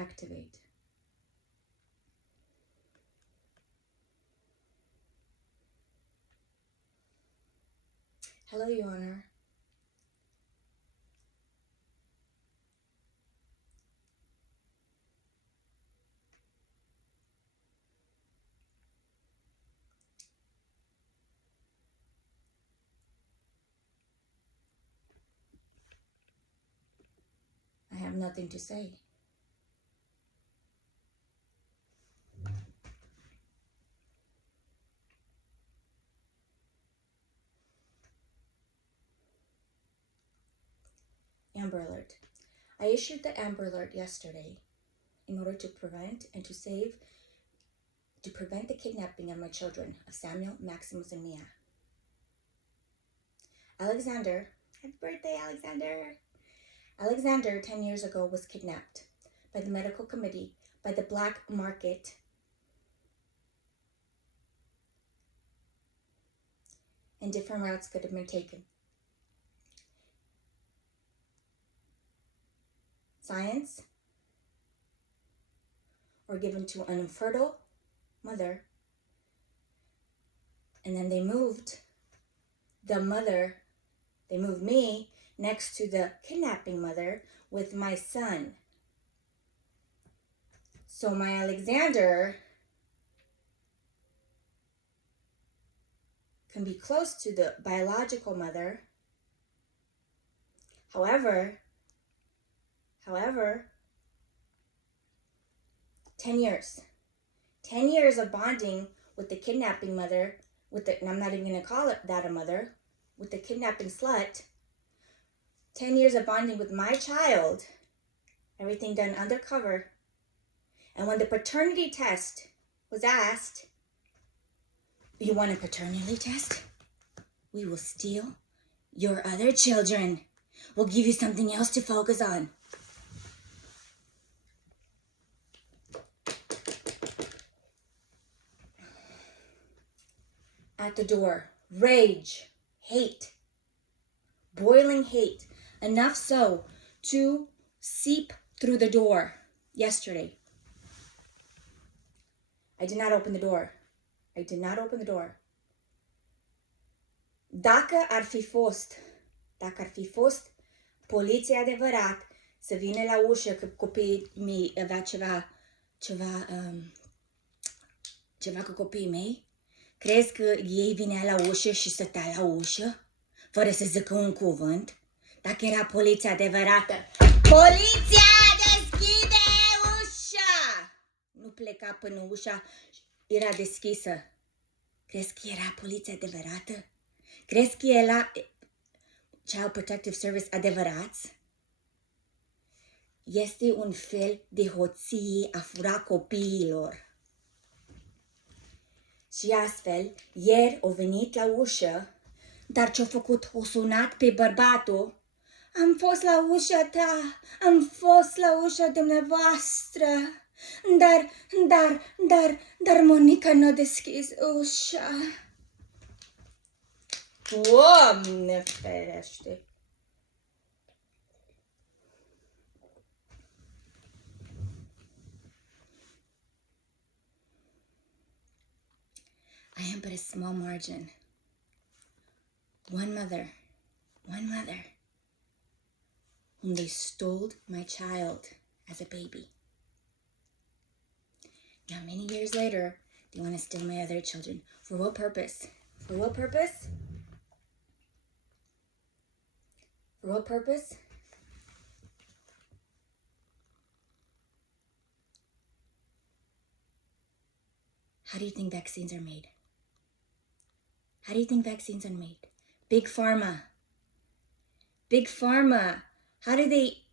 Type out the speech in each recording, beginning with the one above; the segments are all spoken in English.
activate. Hello, Your Honor. I have nothing to say. Amber Alert. I issued the Amber Alert yesterday in order to prevent the kidnapping of my children, of Samuel, Maximus, and Mia. Alexander, happy birthday, Alexander! Alexander, 10 years ago, was kidnapped by the medical committee, by the black market, and different routes could have been taken. Science, or given to an infertile mother, and then they moved me next to the kidnapping mother with my son. So my Alexander can be close to the biological mother. However, 10 years of bonding with the kidnapping mother, and I'm not even going to call it that a mother, with the kidnapping slut. 10 years of bonding with my child, everything done undercover. And when the paternity test was asked, you want a paternity test? We will steal your other children. We'll give you something else to focus on. At the door, rage, hate, boiling hate, enough so to seep through the door yesterday. I did not open the door. Dacă ar fi fost poliția adevărat să vină la ușă că copiii mei avea ceva cu copiii mei, crezi că ei vinea la ușă și stătea la ușă fără să zică un cuvânt? Dacă era poliția adevărată, poliția deschide ușa! Nu pleca până ușa era deschisă. Crezi că era poliția adevărată? Crezi că era Child Protective Service adevărați? Este un fel de hoție a fura copiilor. Și astfel, ieri au venit la ușă, dar ce-au făcut? O sunat pe bărbatul. Am fost la ușa ta, am fost la ușa dumneavoastră, dar Monica n-a deschis ușa. Doamne ferește! I am but a small margin. One mother, whom they stole my child as a baby. Now, many years later, they want to steal my other children. For what purpose? For what purpose? For what purpose? How do you think vaccines are made? How do you think vaccines are made? Big Pharma. Big Pharma. How do they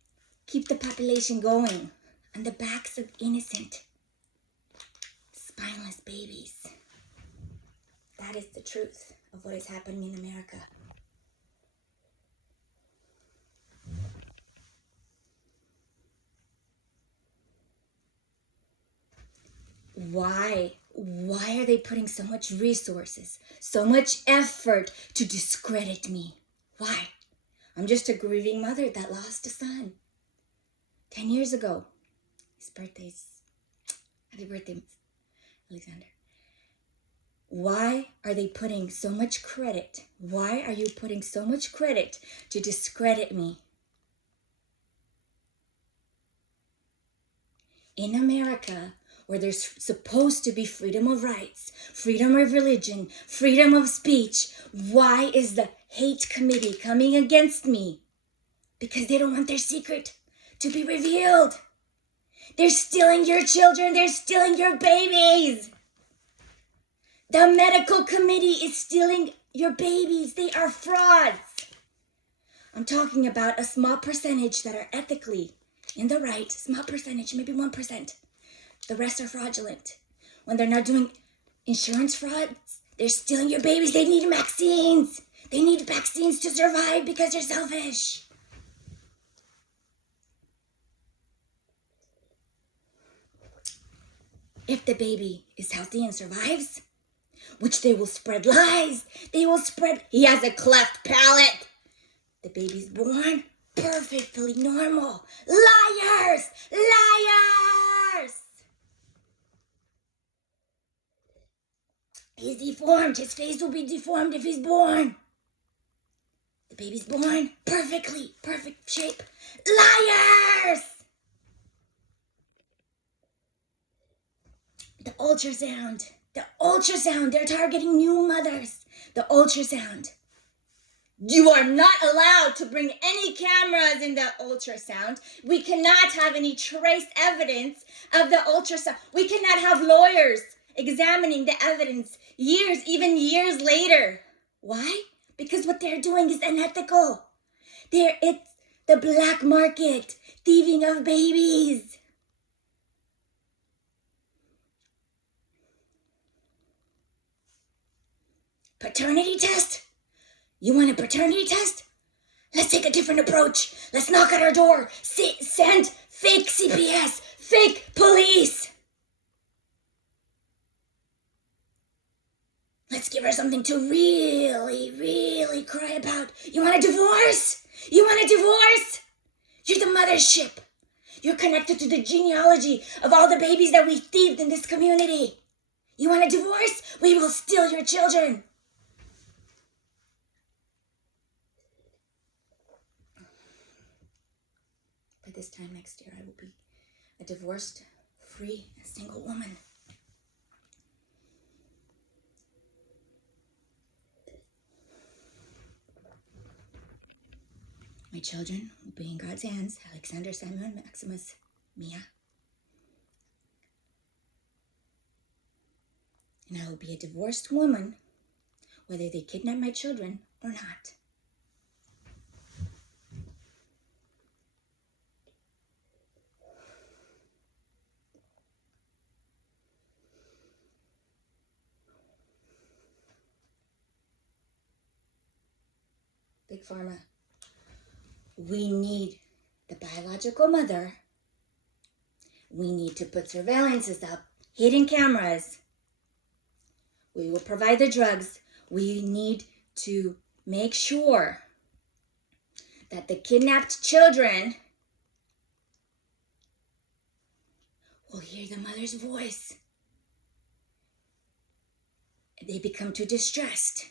keep the population going? On the backs of innocent, spineless babies. That is the truth of what is happening in America. Why are they putting so much resources, so much effort to discredit me? Why? I'm just a grieving mother that lost a son 10 years ago. His birthday's... Happy birthday, Alexander. Why are they putting so much credit? Why are you putting so much credit to discredit me? In America, where there's supposed to be freedom of rights, freedom of religion, freedom of speech, why is the hate committee coming against me? Because they don't want their secret to be revealed. They're stealing your children. They're stealing your babies. The medical committee is stealing your babies. They are frauds. I'm talking about a small percentage that are ethically in the right. Small percentage, maybe 1%. The rest are fraudulent. When they're not doing insurance frauds, they're stealing your babies. They need vaccines. They need vaccines to survive because they're selfish. If the baby is healthy and survives, which they will spread lies, he has a cleft palate. The baby's born perfectly normal. Liars! Liars! He's deformed. His face will be deformed if he's born. The baby's born perfect shape. Liars! The ultrasound, they're targeting new mothers. The ultrasound. You are not allowed to bring any cameras in the ultrasound. We cannot have any trace evidence of the ultrasound. We cannot have lawyers examining the evidence even years later. Why? Because what they're doing is unethical. It's the black market, thieving of babies. Paternity test? You want a paternity test? Let's take a different approach. Let's knock at our door. Send fake CPS, fake police. Let's give her something to really, really cry about. You want a divorce? You want a divorce? You're the mothership. You're connected to the genealogy of all the babies that we thieved in this community. You want a divorce? We will steal your children. By this time next year, I will be a divorced, free, single woman. My children will be in God's hands. Alexander, Samuel, Maximus, Mia. And I will be a divorced woman, whether they kidnap my children or not. Big Pharma. We need the biological mother. We need to put surveillances up, hidden cameras. We will provide the drugs. We need to make sure that the kidnapped children will hear the mother's voice. They become too distressed.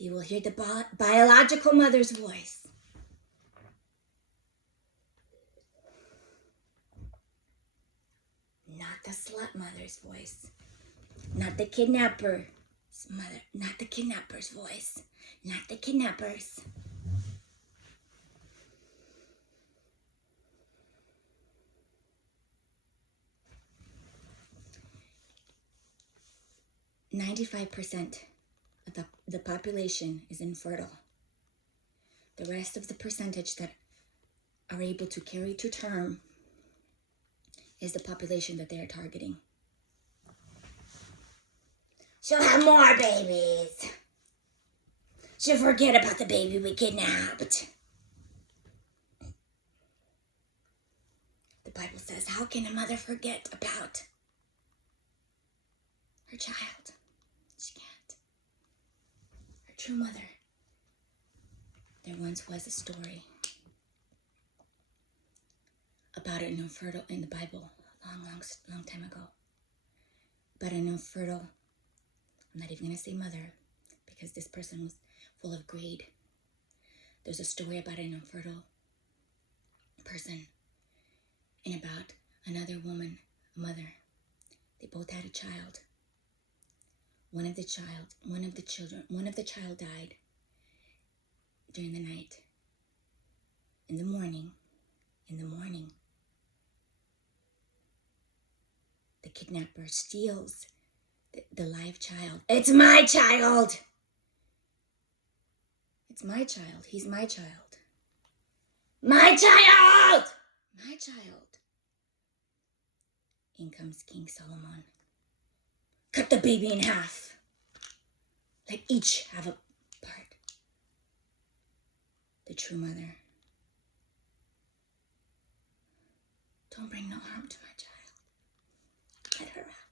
They will hear the biological mother's voice. Not the slut mother's voice. Not the kidnapper's mother. Not the kidnapper's voice. Not the kidnappers. %95% of the population is infertile. The rest of the percentage that are able to carry to term is the population that they are targeting. She'll have more babies. She'll forget about the baby we kidnapped. The Bible says, how can a mother forget about her child? She can't. Her true mother. There once was a story. A about an infertile in the Bible, long time ago. About an infertile, I'm not even going to say mother, because this person was full of greed. There's a story about an infertile person and about another woman, a mother. They both had a child. One of the child died during the night. In the morning, the kidnapper steals the live child. It's my child! It's my child. He's my child. My child! My child. In comes King Solomon. Cut the baby in half. Let each have a part. The true mother. Don't bring no harm to my child. Let her out.